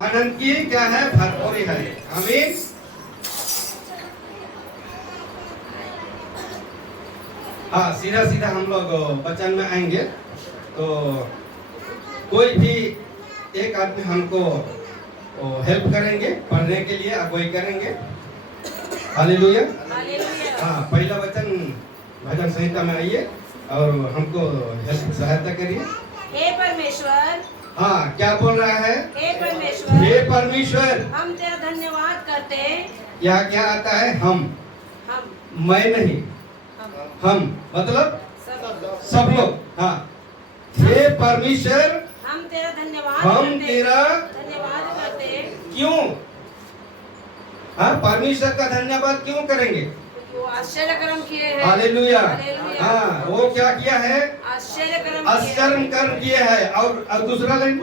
आनंद की क्या है, भरपूरी है। आमीन। हाँ, सीधा सीधा हम लोग वचन में आएंगे। तो कोई भी एक आदमी हमको हेल्प करेंगे, पढ़ने के लिए अगुवाई करेंगे। हालेलुया। हाँ, पहला वचन भजन संहिता में आइए और हमको हेल्प सहायता करिए। हे परमेश्वर। हाँ, क्या बोल रहा है? हे परमेश्वर। हे परमेश्वर, हम तेरा धन्यवाद करते हैं। क्या क्या आता है? हम मैं नहीं, हम मतलब सब लोग। हाँ, हे परमेश्वर, हम तेरा धन्यवाद हम करते तेरा धन्यवाद करते हैं। क्यों? हाँ, परमेश्वर का धन्यवाद क्यों करेंगे? क्योंकि वो आश्चर्य कर्म किए हैं। हालेलुया। हालेलुया। हाँ, वो क्या किया है? आश्चर्य कर्म आश्चर्य कर्म किए है। और दूसरा लाइन,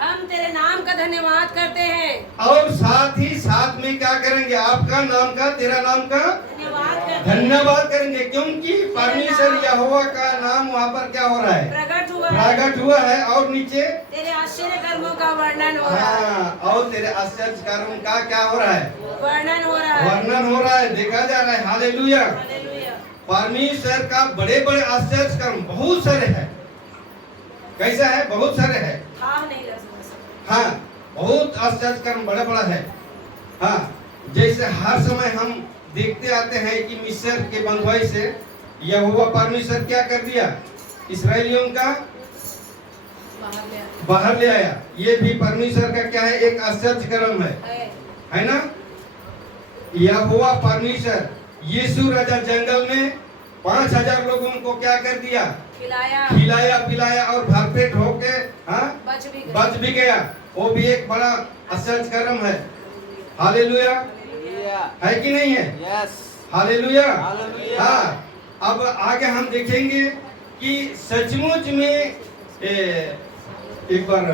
हम तेरे नाम का धन्यवाद करते हैं और साथ ही साथ में क्या करेंगे? आपका नाम का, तेरा नाम का धन्यवाद करते हैं। धन्यवाद करेंगे, क्योंकि परमेश्वर यहोवा का नाम वहाँ पर क्या हो रहा है? प्रकट हुआ है। और नीचे तेरे आश्चर्य कर्मों का वर्णन हो रहा है। हाँ, और तेरे आश्चर्य कर्म का क्या हो रहा है? वर्णन हो रहा है। वर्णन हो रहा है, देखा जा रहा है। हालेलुया। हालेलुया। परमेश्वर का बड़े बड़े आश्चर्य कर्म बहुत सारे हैं। कैसा है? बहुत सारे हैं। नहीं रह सकता। हाँ, बहुत आश्चर्य कर्म बड़ा बड़ा है। हाँ, जैसे हर समय हम देखते आते हैं कि मिस्र के बंधुआई से यहोवा परमेश्वर क्या कर दिया? इसराइलियों का बाहर ले आया। ये भी परमेश्वर का क्या है? एक आश्चर्य कर्म है ना? यहोवा परमेश्वर यीशु राजा जंगल में 5000 लोगों को क्या कर दिया? खिलाया पिलाया और भरपेट होके हाँ बच भी गया। वो भी एक बड़ा आश्चर्य कर्म है। हालेलुया। है कि नहीं है? यस। हालेलुया। हालेलुया। हाँ, अब आगे हम देखेंगे कि सचमुच में एक बार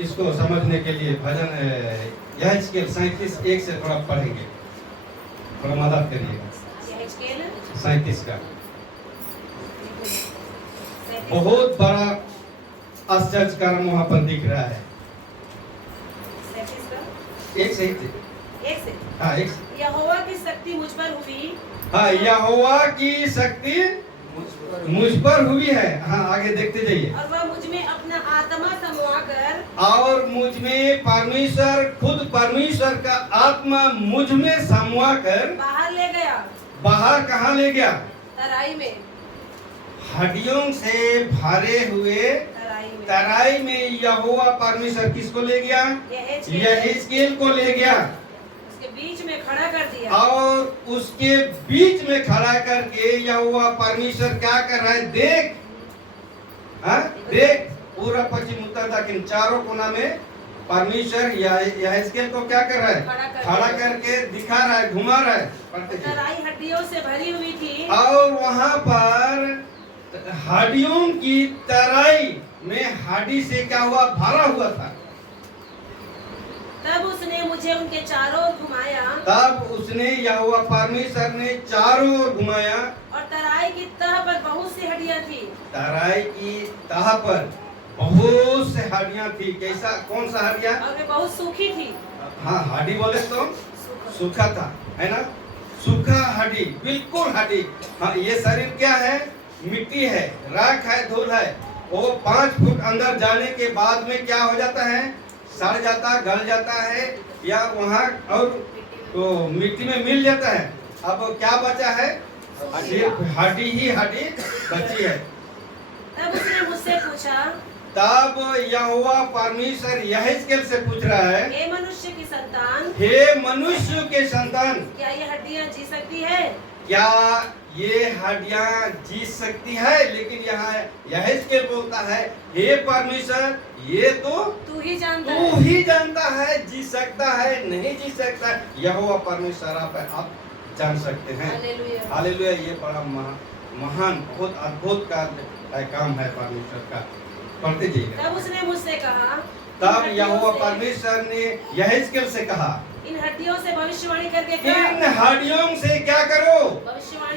इसको समझने के लिए भजन यहेजकेल 37:1 से थोड़ा पढ़ेंगे, थोड़ा मदद करिएगा। 37 का बहुत बड़ा आश्चर्य कर्म वहाँ पर दिख रहा है। एक से हाँ, एक से। यहोवा की शक्ति मुझ पर हुई। हाँ, यहोवा की शक्ति मुझ पर हुई है। हाँ, आगे देखते जाइए। और वह मुझ में अपना आत्मा समवा कर, और मुझ में परमेश्वर, खुद परमेश्वर का आत्मा मुझ में समवा कर बाहर ले गया। बाहर कहाँ ले गया? तराई में। हड्डियों से भरे हुए तराई में यहोवा परमेश्वर किसको ले गया? यहेजकेल को ले गया। उसके बीच में खड़ा कर दिया। और उसके बीच में खड़ा करके यहोवा परमेश्वर क्या कर रहा है? देख, हाँ, देख, पूरा पश्चिम उत्तर दक्षिण चारों कोना में परमेश्वर यहेजकेल को क्या कर रहा है? खड़ा करके दिखा रहा है, घुमा रहा है। तराई हड्डियों से भरी हुई थी। और वहाँ पर हड्डियों की तराई में हड्डी से क्या हुआ? भरा हुआ था। तब उसने मुझे उनके चारों ओर घुमाया। तब उसने यहोवा परमेश्वर ने चारों ओर घुमाया। और तराई की तह पर बहुत सी हड्डियां थी। तराई की तह पर बहुत से हड्डियां थी। कैसा? कौन सा हड्डियां? और वे बहुत सूखी थी। हाँ, हड्डी बोले तो सूखा था, है ना? सूखा हड्डी, बिल्कुल हड्डी। हाँ, ये शरीर क्या है? मिट्टी है, राख है, धूल है। वो 5 फुट अंदर जाने के बाद में क्या हो जाता है? सड़ जाता, गल जाता है, या वहाँ और तो मिट्टी में मिल जाता है। अब क्या बचा है? सिर्फ हड्डी ही हड्डी बची है। तब उसने मुझसे पूछा। तब यहोवा परमेश्वर यहेजकेल से पूछ रहा है, हे मनुष्य की संतान, हे मनुष्य के संतान, क्या ये हड्डियां जी सकती है? क्या ये हड्डियां जी सकती है? लेकिन यहाँ यहेजकेल बोलता है, हे परमेश्वर, ये तो तू ही जानता है, जी सकता है नहीं जी सकता है। यहोवा परमेश्वर आप जान सकते हैं। हालेलुया। हालेलुया। ये बड़ा महान, बहुत अद्भुत काम है परमेश्वर का। पढ़ते जाइए। तब उसने मुझसे कहा। तब यहोवा परमेश्वर ने यहेजकेल से कहा, इन हड्डियों से भविष्यवाणी करके इन हड्डियों से क्या करो?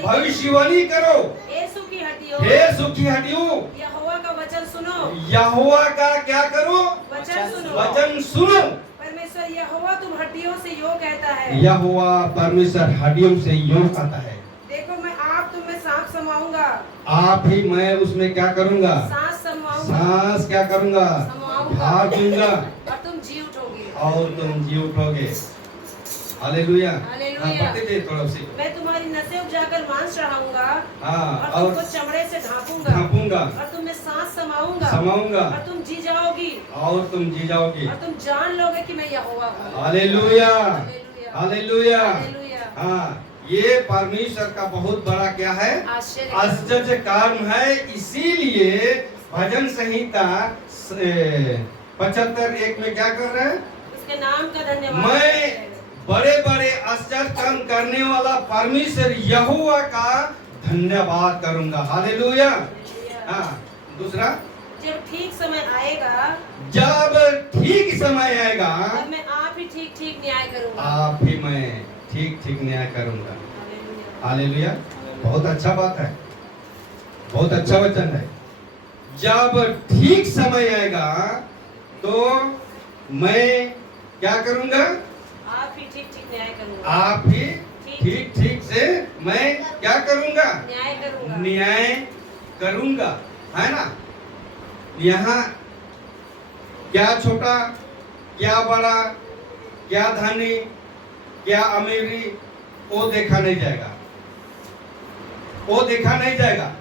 भविष्यवाणी करो। हे सूखी हड्डियों, हे सूखी हड्डियों, यहोवा का वचन सुनो। यहोवा का क्या करो? वचन सुनो। वचन सुनो। है। यहोवा परमेश्वर हड्डियों से योग खाता है। देखो मैं आप तुम में सांस समाऊंगा। आप ही मैं उसमें क्या करूंगा? सांस समाऊंगा। सांस क्या करूंगा? समाऊंगा। भार दूंगा और तुम जी उठोगे। और तुम जी उठोगे। हालेलुया। हालेलुया। बढ़ते जाइए थोड़ा सी। मैं तुम्हारी नसें उपजाकर मांस चढ़ाऊंगा हाँ, और तुमको चमड़े से ढांपूंगा ढांपूंगा और तुम में सांस समाऊंगा समाऊंगा और तुम जी जाओगी और तुम जी जाओगे। और तुम जान लोगे कि मैं यहोवा हूँ। हालेलुया। हालेलुया। हालेलुया। हालेलुया। हाँ, ये परमेश्वर का बहुत बड़ा क्या है? आश्चर्य। आश्चर्य काम है। इसीलिए भजन संहिता 75:1 में क्या कर रहे हैं? उसके नाम का धन्यवाद। मैं बड़े बड़े आश्चर्य काम करने वाला परमेश्वर यहोवा का धन्यवाद करूंगा। हालेलुया। हाँ, दूसरा, जब ठीक समय आएगा जब ठीक समय आएगा तब मैं आप ही ठीक ठीक न्याय करूंगा। आप ही मैं ठीक ठीक न्याय करूंगा। हालेलुया। हालेलुया। बहुत अच्छा बात है, बहुत अच्छा वचन है। जब ठीक समय आएगा तो मैं क्या करूंगा? आप ही ठीक ठीक न्याय करूंगा। आप ही ठीक ठीक से मैं क्या करूंगा? न्याय करूंगा। न्याय करूंगा, है ना? यहाँ क्या छोटा, क्या बड़ा, क्या धनी, क्या अमीरी, वो देखा नहीं जाएगा। वो देखा नहीं जाएगा।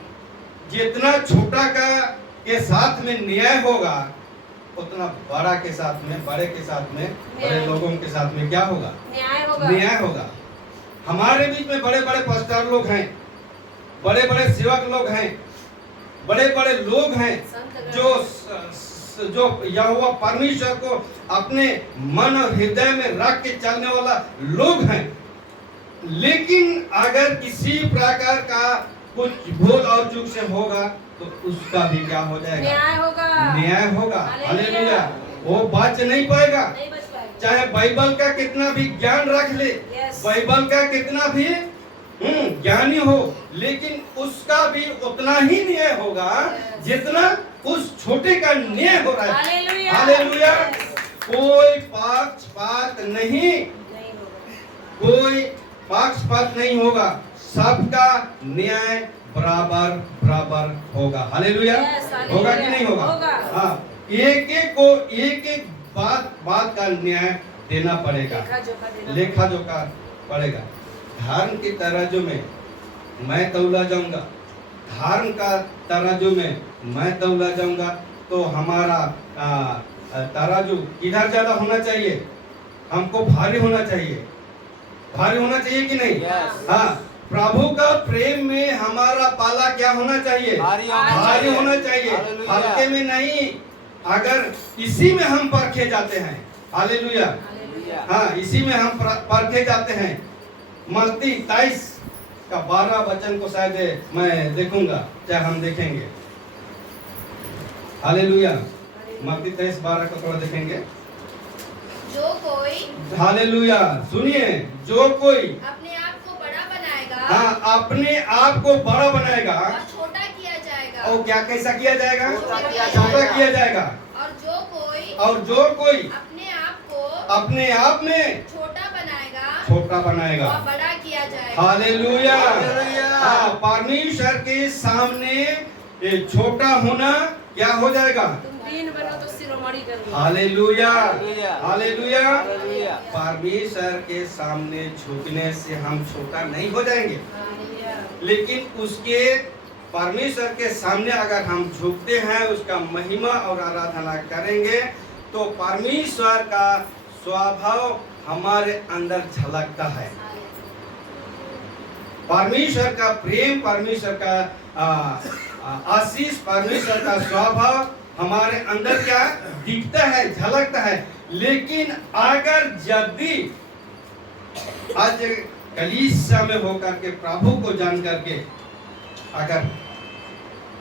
जितना छोटा का के साथ में न्याय होगा उतना बड़ा के साथ में, बड़े के साथ में, बड़े लोगों के साथ में क्या होगा? न्याय होगा। न्याय होगा। हमारे बीच में बड़े बड़े पास्टर लोग हैं, बड़े बड़े सेवक लोग हैं, बड़े बड़े लोग हैं जो यहोवा परमेश्वर को अपने मन और हृदय में रख के चलने वाला लोग हैं। लेकिन अगर किसी प्रकार का कुछ भूल और चूक से होगा तो उसका भी क्या हो जाएगा? न्याय होगा। न्याय होगा। हालेलुया। हालेलुया। वो बच नहीं पाएगा। नहीं बच पाएगा। चाहे बाइबल का कितना भी ज्ञान रख ले, Yes. बाइबल का कितना भी ज्ञानी हो, लेकिन उसका भी उतना ही न्याय होगा Yes. जितना उस छोटे का न्याय हो रहा है। हालेलुया। हालेलुया। Yes. कोई पक्षपात नहीं, नहीं होगा। कोई पक्षपात नहीं होगा। सबका न्याय बराबर बराबर होगा। हालेलुया। Yes, hallelujah. होगा कि नहीं होगा? होगा। हाँ, एक एक को एक एक बात का न्याय देना पड़ेगा, लेखा जोखा देना। लेखा जोखा पड़ेगा। धर्म की तराजू में मैं तौला जाऊंगा, धर्म का तराजू में मैं तौला जाऊंगा, तो हमारा तराजू किधर ज्यादा होना चाहिए? हमको भारी होना चाहिए। भारी होना चाहिए कि नहीं? Yes. हाँ, प्रभु का प्रेम में हमारा पाला क्या होना चाहिए? भारी होना चाहिए, हालेलुया। हल्के में नहीं। अगर इसी में हम परखे जाते हैं, हालेलुया, हालेलुया। हाँ, इसी में हम परखे जाते हैं। मत्ती 23 का 12 वचन को शायद मैं देखूंगा, चाहे हम देखेंगे। हालेलुया। मत्ती 23:12 को थोड़ा देखेंगे। जो कोई हालेलुया। सुनिए, जो कोई अपने आप को बड़ा बनाएगा हाँ अपने आप को बड़ा बनाएगा और छोटा किया जाएगा और क्या कैसा किया जाएगा? छोटा किया छोटा जाएगा। किया जाएगा। और जो कोई अपने अपने आप को में छोटा बनाएगा छोटा बनाएगा। और बड़ा किया जाएगा। हालेलुया। हालेलुया। हाँ, परमेश्वर के सामने ये छोटा होना क्या हो जाएगा? तुम दीन बनो तो शिरोमणि करूंगा। हालेलुया। हालेलुया। हालेलुया। हालेलुया। परमेश्वर के सामने झुकने से हम छोटा नहीं हो जाएंगे, हालेलुया। लेकिन उसके परमेश्वर के सामने अगर हम झुकते हैं, उसका महिमा और आराधना करेंगे, तो परमेश्वर का स्वभाव हमारे अंदर झलकता है। परमेश्वर का प्रेम, परमेश्वर का आशीष, परमेश्वर का स्वभाव हमारे अंदर क्या दिखता है, झलकता है। लेकिन अगर यदि आज कलीसिया में होकर के, प्रभु को जान करके अगर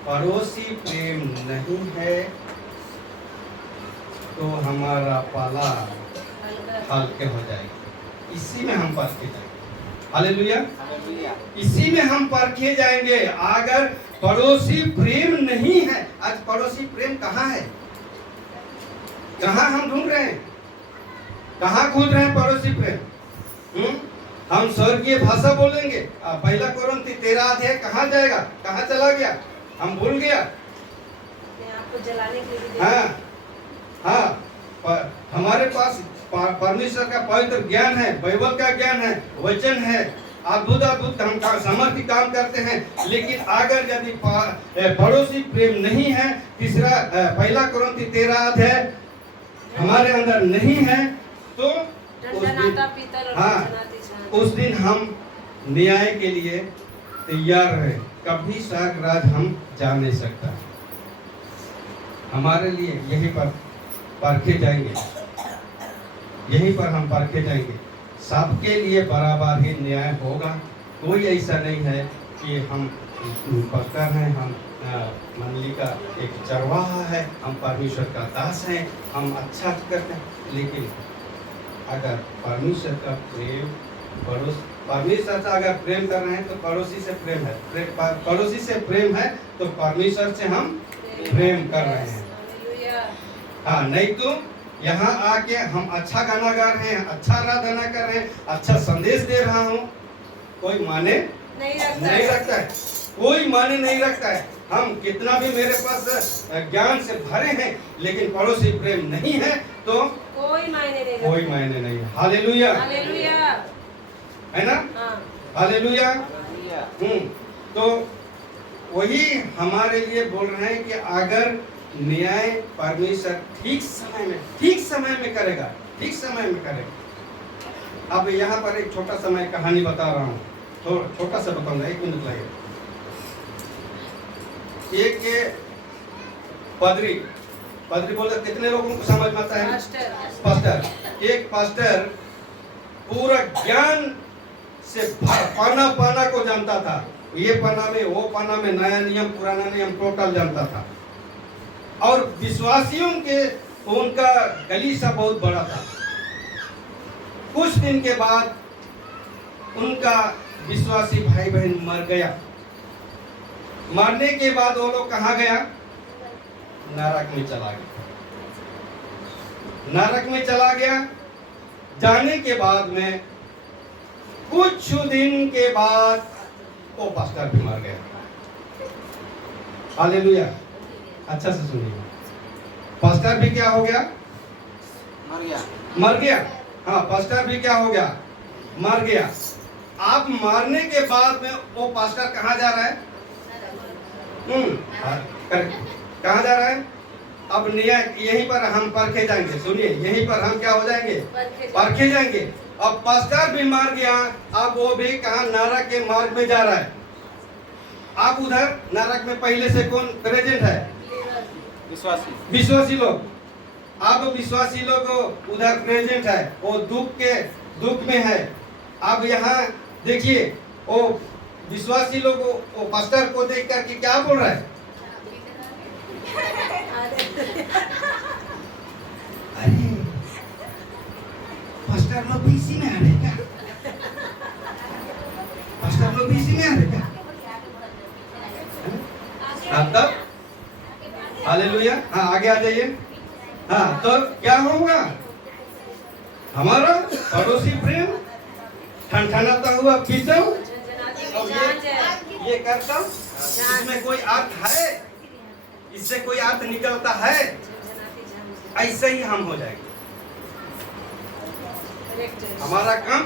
पड़ोसी प्रेम नहीं है, तो हमारा पाला हल्के हो जाएगा। इसी में हम परखे जाएंगे। हालेलुया। हालेलुया। इसी में हम परखे जाएंगे। अगर पड़ोसी प्रेम नहीं है, आज पड़ोसी प्रेम कहाँ है? कहाँ हम ढूंढ रहे हैं? कहाँ खोज रहे हैं पड़ोसी प्रेम? हम स्वर्गीय भाषा बोलेंगे। पहला कोरिन्थी 13 अध्याय कहाँ जाएगा, कहाँ चला गया, हम भूल गया। अपने आप को जलाने के लिए हाँ हाँ, हमारे पास परमेश्वर का पवित्र ज्ञान है, बाइबल का ज्ञान है, वचन है, अद्भुत अद्भुत हम सामर्थ्य काम करते हैं। लेकिन अगर यदि पड़ोसी प्रेम नहीं है, पहला कोरिन्थी 13 अध्याय हमारे अंदर नहीं है, तो डंडनाता पीतल और हाँ, झंझनाती झांझ। उस दिन हम न्याय के लिए तैयार रहे। कभी स्वर्ग राज हम जा नहीं सकता। हमारे लिए यहीं पर परखे जाएंगे, यहीं पर हम परखे जाएंगे। सबके लिए बराबर ही न्याय होगा। कोई ऐसा नहीं है कि हम पक्का हैं, हम मंडली का एक चरवाहा है, हम परमेश्वर का दास हैं, हम अच्छा करते हैं। लेकिन अगर परमेश्वर का प्रेम परमेश्वर से अगर प्रेम कर रहे हैं तो पड़ोसी से प्रेम है, पड़ोसी से प्रेम है तो परमेश्वर से हम प्रेम कर रहे हैं। हालेलुया। हाँ, नहीं तो यहाँ आके हम अच्छा गाना गा रहे हैं, अच्छा आराधना कर रहे हैं, अच्छा संदेश दे रहा हूँ, कोई माने नहीं रखता है, कोई माने नहीं रखता है। हम कितना भी मेरे पास ज्ञान से भरे हैं, लेकिन पड़ोसी प्रेम नहीं है तो कोई मायने नहीं कोई मायने नहीं है। Hallelujah, hallelujah. है ना, हाँ। हालेलुया। तो वही हमारे लिए बोल रहे हैं कि अगर न्याय परमेश्वर ठीक समय में करेगा, ठीक समय में करेगा। अब यहाँ पर एक छोटा सा मैं कहानी बता रहा हूँ, छोटा सा बताऊंगा, 1 मिनट लगेगा। एक पादरी बोले, कितने लोगों को समझ में आता है? पास्टर। एक पास्टर पूरा ज्ञान से पाना को जानता था। ये पाना में, वो पाना में, नया नियम पुराना नियम टोटल जानता था। और विश्वासियों के उनका कलीसिया बहुत बड़ा था। कुछ दिन के बाद उनका विश्वासी भाई बहन मर गया। मरने के बाद वो लोग कहाँ गया? नरक में चला गया। नरक में चला गया। जाने के बाद में कुछ दिन के बाद वो पास्टर भी मर गया। हालेलुया। अच्छा से सुनिए, पास्टर भी क्या हो गया? मर गया। हाँ, पास्टर भी क्या हो गया? मर गया। आप मरने के बाद में वो पास्टर कहाँ जा रहा है? कहाँ जा रहा है? अब यहीं पर हम परखे जाएंगे। सुनिए, यहीं पर हम क्या हो जाएंगे? परखे जाएंगे। अब पास्टर भी मर गया, अब वो भी कहाँ? नरक के मार्ग में जा रहा है। आप उधर नरक में पहले से कौन प्रेजेंट है? विश्वासी लोग। अब विश्वासी लोग उधर प्रेजेंट है, वो दुख में है। अब यहाँ देखिए, वो विश्वासी लोग वो पास्टर को देख करके क्या बोल रहा है? अरे पास्टर लोग भी इसी में आ रहे क्या? पास्टर लोग भी इसी में आ रहे क्या? तब हालेलुया। हाँ, आगे आ जाइए। हाँ, तो क्या होगा? हमारा पड़ोसी प्रेम ठनठनाता हुआ पीतल और ये करता, इसमें कोई अर्थ है? इससे कोई अर्थ निकलता है? ऐसे ही हम हो जाएंगे। हमारा काम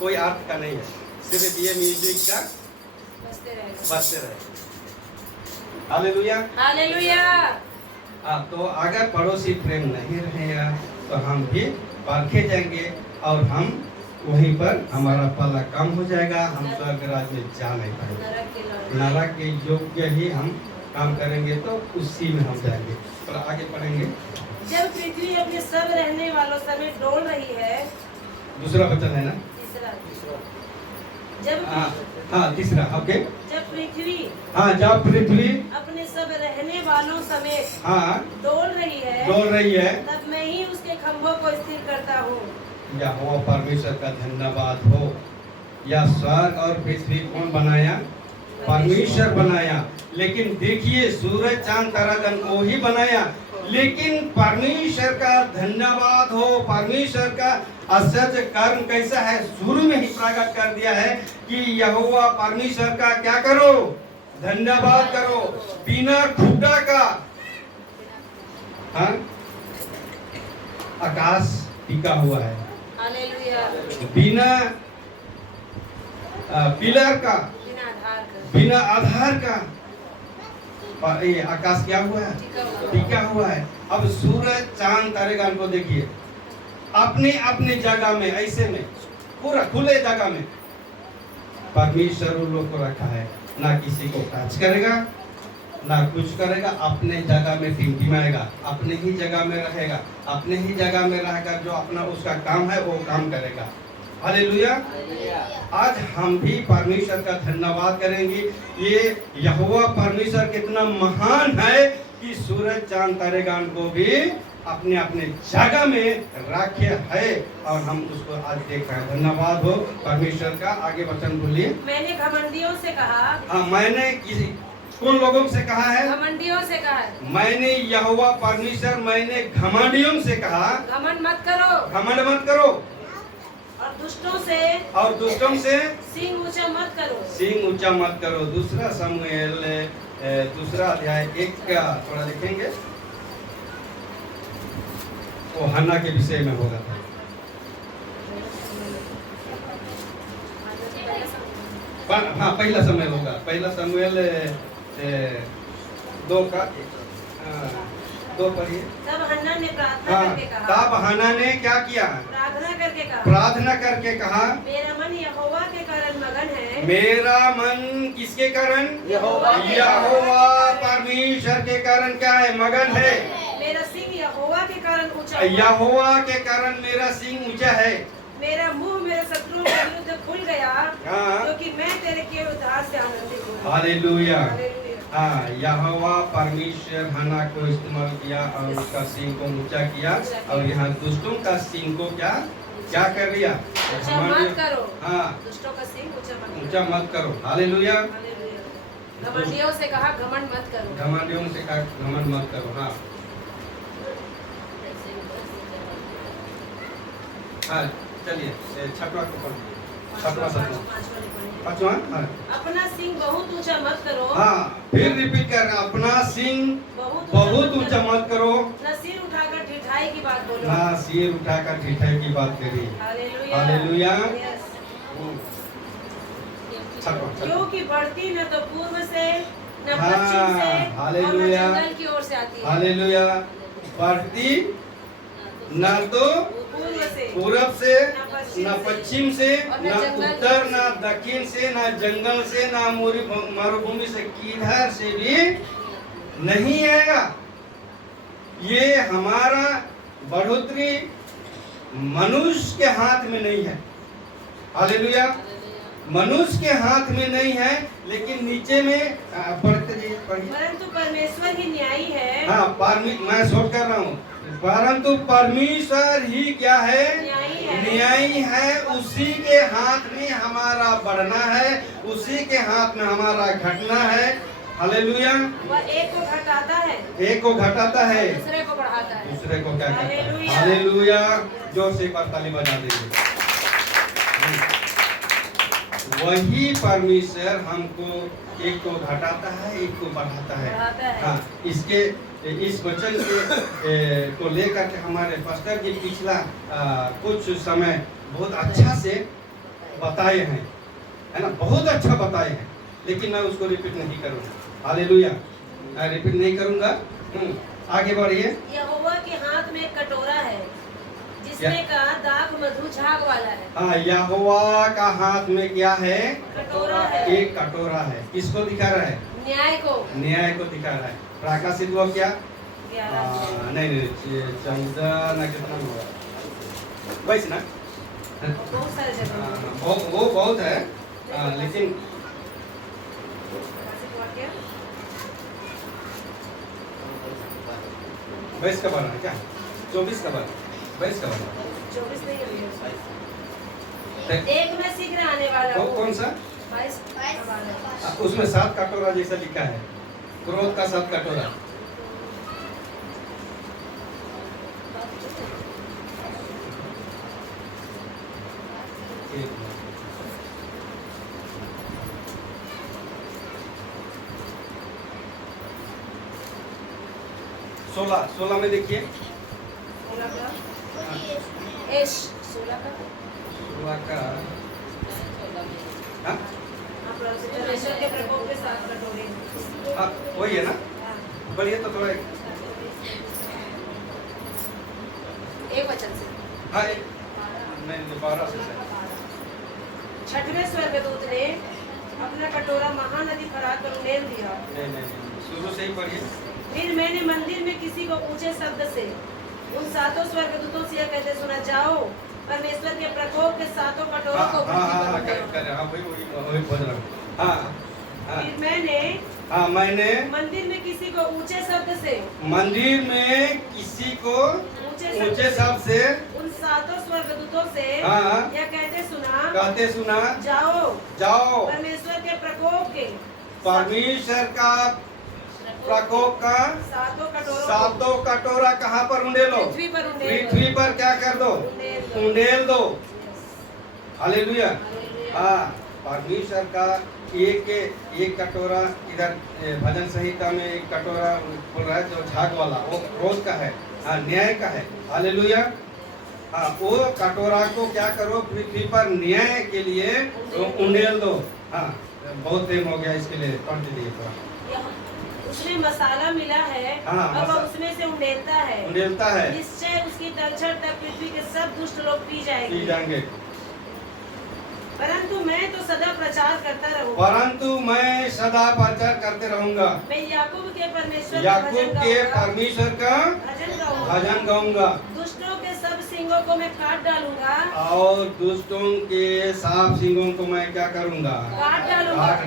कोई अर्थ का नहीं है, सिर्फ ये म्यूजिक का बजते रहे। Hallelujah, hallelujah. तो अगर पड़ोसी प्रेम नहीं रहेगा तो हम भी परखे जाएंगे और हम वहीं पर हमारा पला कम हो जाएगा। हम स्वर्ग राज्य में जा नहीं पाएंगे। नरक के योग्य ही हम काम करेंगे तो उसी में हम जाएंगे। तो आगे पढ़ेंगे। जब पृथ्वी अपने सब रहने वालों समेत डोल रही है। दूसरा वचन है ना? तीसरा। ओके। जब पृथ्वी अपने सब रहने वालों समेत डोल डोल रही है, तब मैं ही उसके खंभों को स्थिर करता हूँ। यहोवा परमेश्वर का धन्यवाद हो। या स्वर्ग और पृथ्वी कौन बनाया? परमेश्वर बनाया। लेकिन देखिए, सूरज चांद तारागण वो ही बनाया, लेकिन परमेश्वर का धन्यवाद हो, परमेश्वर का आश्चर्य कर्म कैसा है, शुरू में ही प्रकट कर दिया है कि यहोवा परमेश्वर का क्या करो, धन्यवाद करो, बिना खूटा का। हाँ, आकाश टिका हुआ है, हालेलुया, बिना पिलर का, बिना आधार का, बिना आधार का और ये आकाश क्या हुआ है, टिका हुआ। टिका हुआ है। अब सूरज चांद तारेगण को देखिए अपने अपने जगह में, ऐसे में पूरा खुले जगह में परमेश्वर उन लोग को रखा है, ना किसी को टच करेगा ना कुछ करेगा, अपने जगह में टिमटिमाएगा, अपने ही जगह में रहेगा, अपने ही जगह में रहकर जो अपना उसका काम है वो काम करेगा। हालेलुया। आज हम भी परमेश्वर का धन्यवाद करेंगे। ये यहोवा परमेश्वर कितना महान है कि सूरज चांद तारेगण को भी अपने अपने जगह में रखे है और हम उसको आज देख रहे हैं। धन्यवाद हो परमेश्वर का। आगे वचन बोलिए। मैंने घमंडियों से कहा, हाँ, मैंने किसी कौन लोगों से कहा है? घमंडियों से कहा है, मैंने यहोवा परमेश्वर, मैंने घमंडियों से कहा, घमंड मत करो, घमंड मत करो, और दुष्टों से, और दुष्टों से सींग ऊंचा मत करो, सिंह ऊंचा मत करो। दूसरा शमूएल दूसरा अध्याय 1 का थोड़ा देखेंगे, वो हन्ना के विषय में होगा था। हाँ, पहला समय होगा, पहला शमूएल 2 का 2 पढ़िए। तब हन्ना ने प्रार्थना हाँ, करके कहा, तब हन्ना ने क्या किया? प्रार्थना करके कहा, प्रार्थना करके कहा, मेरा मन यहोवा के कारण मगन है। मेरा मन किसके कारण? यहोवा के यहोवा परमेश्वर के कारण क्या है? मगन है। मेरा सिंह यहोवा के कारण ऊंचा हुआ। यहोवा के कारण मेरा सिंह ऊंचा है। मेरा मुंह मेरे शत्रुओं के विरुद्ध खुल गया, हाँ। क्योंकि मैं तेरे किए उद्धार से आनंदित हूँ। हालेलुया। हालेलुया। हाँ, यहोवा परमेश्वर हन्ना को इस्तेमाल किया और उसका सिंह को ऊंचा किया, और यहाँ दुष्टों का सिंह को क्या क्या कर दिया? ऊंचा मत करो। हाँ, दुष्टों का सिंह ऊंचा मत करो। ऊंचा मत करो। हालेलुया। हालेलुया। घमंडियों से कहा, घमंड मत करो। घमंडियों से कहा घमंड मत करो। हाँ, हाँ, चलिए 6वां को पढ़िए। 7वां 5वां। हाँ, अपना सिंह बहुत ऊंचा मत करो। हाँ, फिर रिपीट कर रहा, अपना सिंह बहुत बहुत ऊंचा मत करो, न सिर उठाकर ढिठाई की बात बोलो। ना सिर उठाकर ठिठाई की बात करिए। हालेलुया। हालेलुया। Yes। 6वां। क्योंकि बढ़ती न तो पूर्व से न हाँ, पश्चिम से और न हालेलुया। जंगल की ओर से आती है। हालेलुया। बढ़ती न तो पूर्व से, पूरब से, न पश्चिम से, और न न जंगल उत्तर, से। न दक्षिण से, न जंगल से, न मरुभूमि से, किधर से भी नहीं आएगा। ये हमारा बढ़ोतरी मनुष्य के हाथ में नहीं है। हालेलुया। मनुष्य के हाथ में नहीं है, लेकिन नीचे में पढ़ते पढ़िए। परंतु परमेश्वर ही न्यायी है। हाँ, मैं शोध कर रहा हूँ। परंतु परमेश्वर ही क्या है? न्यायी है। न्यायी है। उसी के हाथ में हमारा बढ़ना है, उसी के हाथ में हमारा घटना है। हालेलुया। वह एक को घटाता है, एक को घटाता है, दूसरे को बढ़ाता है। दूसरे को क्या करता है? हालेलुया। हालेलुया। जोर से एक बार ताली बजा देंगे। वही परमेश्वर हमको एक को घटाता है, एक को बढ़ाता है। बढ़ाता है। हाँ, इसके इस वचन के को लेकर के हमारे पास्टर जी पिछला कुछ समय बहुत अच्छा से बताए हैं, है ना, बहुत अच्छा बताए हैं, लेकिन मैं उसको रिपीट नहीं करूँगा। हालेलुया। मैं रिपीट नहीं करूँगा। आगे बढ़िए। यहोवा के हाथ में एक कटोरा है, जिसमें का दाग मधु झाग वाला है। हाँ, यहोवा का हाथ में क्या है? कटोरा है। एक कटोरा है। किसको दिखा रहा है? न्याय को। न्याय को दिखा रहा है। प्रकाशित हुआ क्या? 11 नहीं, 14 ना कितना होगा? 22 ना? बहुत सारे जगह वो बहुत है, लेकिन 22 का बना है क्या? 24 का बना, 22 का बना। 24 नहीं है। एक में शीघ्र आने वाला हूँ। कौन सा? 22 वाला। उसमें 7 कटोरा जैसा लिखा है, क्रोध का 7 कटोरा। एक मिनट। सोलह 16 में देखिए। 16 का एश 16 का 16 का हाँ? परमेश्वर के प्रकोप के 7 कटोरे। हाँ, वही है ना। हाँ। बढ़िया तो थोड़ा एक वचन से हाँ नहीं 12 से है। 6वें स्वर्गदूत ने अपना कटोरा महानदी फरात पर उड़ेल दिया। नहीं शुरू से ही पढ़िए। फिर मैंने मंदिर में किसी को ऊंचे शब्द से उन 7 स्वर्गदूतों से यह कहते सुना, जाओ परमेश्वर के प्रकोप के 7 कटोरों को पृथ्वी पर उंडेलो। करेक्ट हाँ वही बोल रहा हूँ। हाँ फिर मैंने मंदिर में किसी को ऊंचे शब्द से मंदिर में किसी को ऊंचे शब्द से उन 7 स्वर्गदूतों से हाँ यह कहते सुना, जाओ परमेश्वर के प्रकोप के परमेश्वर का प्रकोप का 7 कटोरा कहाँ पर उंडेलो? पृथ्वी पर क्या कर दो? उंडेल दो। हालेलुया। हाँ परमेश्वर का एक कटोरा इधर भजन संहिता में एक कटोरा बोल रहा है जो झाग वाला वो क्रोध का है, हाँ न्याय का है। हालेलुया। हाँ वो कटोरा को क्या करो? पृथ्वी पर न्याय के लिए उंडेल दो। हाँ बहुत टाइम हो गया इसके लिए पढ़ दीजिए थोड़ा। उसमें मसाला मिला है, अब उसमें से उंडेलता है। निश्चय उसकी तलछट तक पृथ्वी के सब दुष्ट लोग पी जाएंगे। परंतु मैं तो सदा प्रचार करते रहूंगा। मैं याकूब के परमेश्वर का भजन गाऊंगा। दुष्टों के सब सिंगों को मैं काट डालूंगा। और दुष्टों के सब सिंगों को मैं क्या करूंगा? काट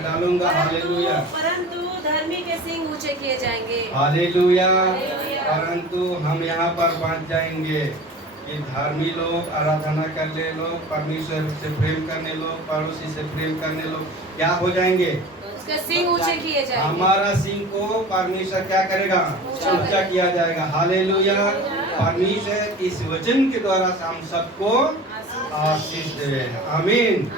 डालूंगा। हालेलुया। परंतु धर्मी के सिंग ऊंचे किए जाएंगे। हालेलुया। परंतु हम यहाँ पर बच जाएंगे कि धर्मी लोग, आराधना करने लोग, परमेश्वर से प्रेम करने लोग, पड़ोसी से प्रेम करने लोग क्या हो जाएंगे? उसके सिंग ऊंचे किए जाएंगे। हमारा सिंग को परमेश्वर क्या करेगा? ऊंचा किया जाएगा। हालेलुया। परमेश्वर इस वचन के द्वारा हम सबको आशीष दे। आमीन।